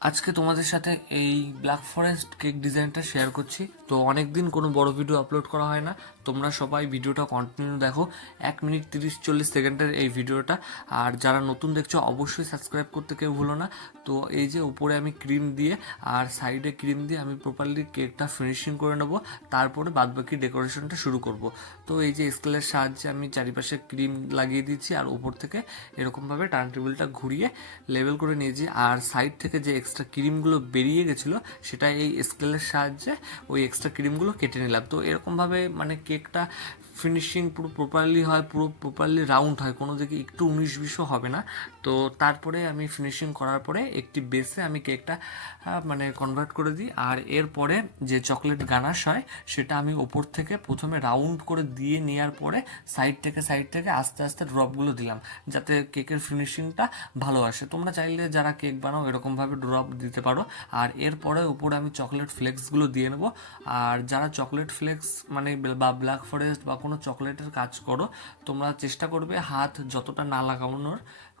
আজকে তোমাদের সাথে এই ব্ল্যাক ফরেস্ট কেক ডিজাইনটা শেয়ার করছি। তো অনেক দিন কোনো বড় ভিডিও আপলোড করা হয় না, তোমরা সবাই ভিডিওটা কন্টিনিউ দেখো। 1 মিনিট 30-40 সেকেন্ডের এই ভিডিওটা। আর যারা নতুন দেখছো অবশ্যই সাবস্ক্রাইব করতে কেউ ভুলো না। তো এই যে উপরে আমি ক্রিম দিয়ে আর সাইডে ক্রিম দিয়ে আমি প্রপারলি কেকটা ফিনিশিং করে নেবো, তারপরে বাদবাকি ডেকোরেশনটা শুরু করব। তো এই যে স্কেলের সাহায্যে আমি চারিপাশে ক্রিম লাগিয়ে দিচ্ছি আর উপর থেকে এরকমভাবে টার্ন টেবিলটা ঘুরিয়ে লেভেল করে নিয়েছি। আর সাইড থেকে যে এক্সট্রা ক্রিমগুলো বেরিয়ে গেছিলো সেটা এই স্কেলের সাহায্যে ওই এক্সট্রা ক্রিমগুলো কেটে নিলাম। তো এরকমভাবে মানে কেকটা ফিনিশিং পুরো প্রপারলি হয়, পুরো প্রপারলি রাউন্ড হয়, কোনো দিকে একটু 19-20ও হবে না। তো তারপরে আমি ফিনিশিং করার পরে একটি বেসে আমি কেকটা মানে কনভার্ট করে দিই। আর এরপরে যে চকলেট গানাশ হয় সেটা আমি ওপর থেকে প্রথমে রাউন্ড করে দিয়ে নেওয়ার পরে সাইড থেকে আস্তে আস্তে ড্রপগুলো দিলাম, যাতে কেকের ফিনিশিংটা ভালো আসে। তোমরা চাইলে যারা কেক বানাও এরকমভাবে ড্রপ দিতে পারো। আর এরপরে উপরে আমি চকলেট ফ্লেক্সগুলো দিয়ে নেবো। আর যারা চকলেট ফ্লেক্স মানে বা ব্ল্যাক ফরেস্ট বা কোনো চকলেটের কাজ করো, তোমরা চেষ্টা করবে হাত যতটা না লাগানোর,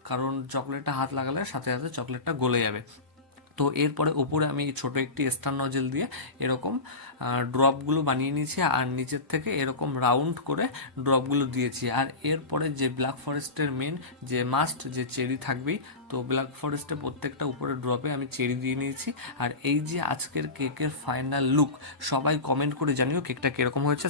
কারণ চকলেটটা হাত লাগালে সাথে সাথে চকলেটটা গলে যাবে। তো এরপরে উপরে আমি ছোট একটি স্টার নজেল দিয়ে এরকম ড্রপগুলো বানিয়ে নিয়েছি আর নিচের থেকে এরকম রাউন্ড করে ড্রপগুলো দিয়েছি। আর এরপরে যে ব্ল্যাক ফরেস্টের মেন যে মাস্ট যে চেরি থাকবেই, তো ব্ল্যাক ফরেস্টের প্রত্যেকটা উপরে ড্রপে আমি চেরি দিয়ে নিয়েছি। আর এই যে আজকের কেকের ফাইনাল লুক, সবাই কমেন্ট করে জানিও কেকটা কীরকম হয়েছে।